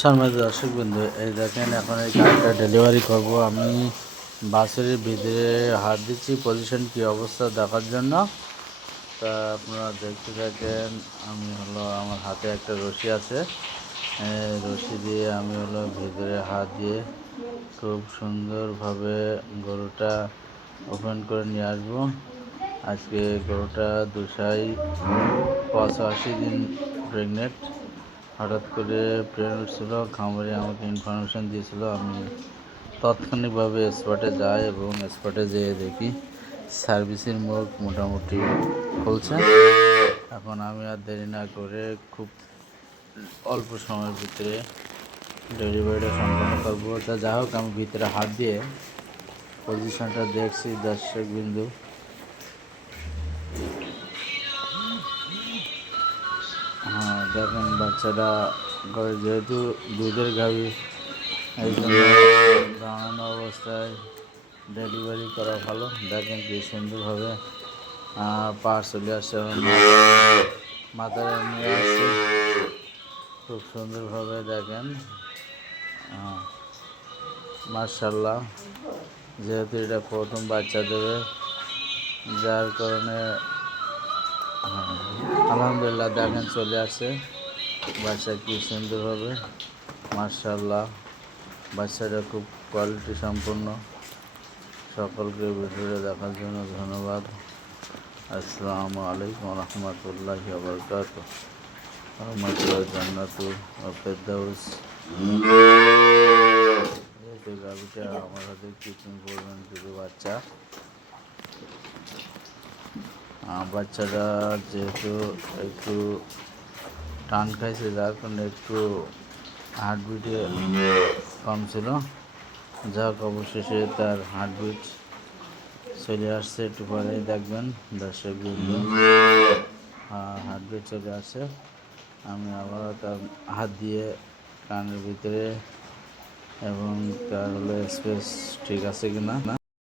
সম্মানিত দর্শকবৃন্দু, এই দেখেন এখন এই গাড়িটা ডেলিভারি করব। আমি বাসের ভিতরে হাত দিচ্ছি পজিশন কী অবস্থা দেখার জন্য। তা আপনারা দেখতে থাকেন। আমি আমার হাতে একটা রশি আছে, রশি দিয়ে আমি ভিতরে হাত দিয়ে খুব সুন্দরভাবে গরুটা ওপেন করে নিয়ে আসবো। আজকে গরুটা 285 দিন প্রেগনেন্ট। হঠাৎ করে প্রেগনেন্ট ছিল, খামারে আমাকে ইনফরমেশান দিয়েছিল। আমি তাৎক্ষণিকভাবে স্পটে যাই এবং স্পটে যেয়ে দেখি সার্ভিসের মুখ মোটামুটি খুলছে। এখন আমি আর দেরি না করে খুব অল্প সময়ের ভিতরে ডেলিভারিটা সম্পন্ন করবো। তা যাই হোক, আমি ভিতরে হাত দিয়ে পজিশনটা দেখছি দর্শকবিন্দু। হ্যাঁ দেখেন, বাচ্চাটা যেহেতু দুধের গাভী, এই জন্য দাঁড়ানো অবস্থায় ডেলিভারি করা ভালো। দেখেন কি সুন্দরভাবে পা চলে আসছে এবং মাথায় নিয়ে আসছে খুব সুন্দরভাবে। দেখেন মাশাআল্লাহ, যেহেতু এটা প্রথম বাচ্চা দেবে, যার কারণে আলহামদুলিল্লাহ দেখেন চলে আসছে বাচ্চা কি সুন্দরভাবে। মাশাআল্লাহ, বাচ্চাটা খুব কোয়ালিটি সম্পন্ন। সকলকে ভিডিওটা দেখার জন্য ধন্যবাদ। আসসালামু আলাইকুম রহমতুল্লাহি ওয়া বারাকাতুহু। জান্নাতুল ফেরদাউস। যেহেতু গাভিটা আমার হাতে কিছুদিন পড়বেন দুটো বাচ্চা, বাচ্চাটা যেহেতু একটু টান খাইছে, যার কারণে একটু হার্টবিটে কম ছিল। যাক, অবশেষে তার হার্টবিট চলে আসছে। একটু পরে দেখবেন দর্শকবৃন্দ, হার্টবিট চলে আসছে। আমি আবার তার হাত দিয়ে কানের ভিতরে এবং তার স্পেস ঠিক আছে কিনা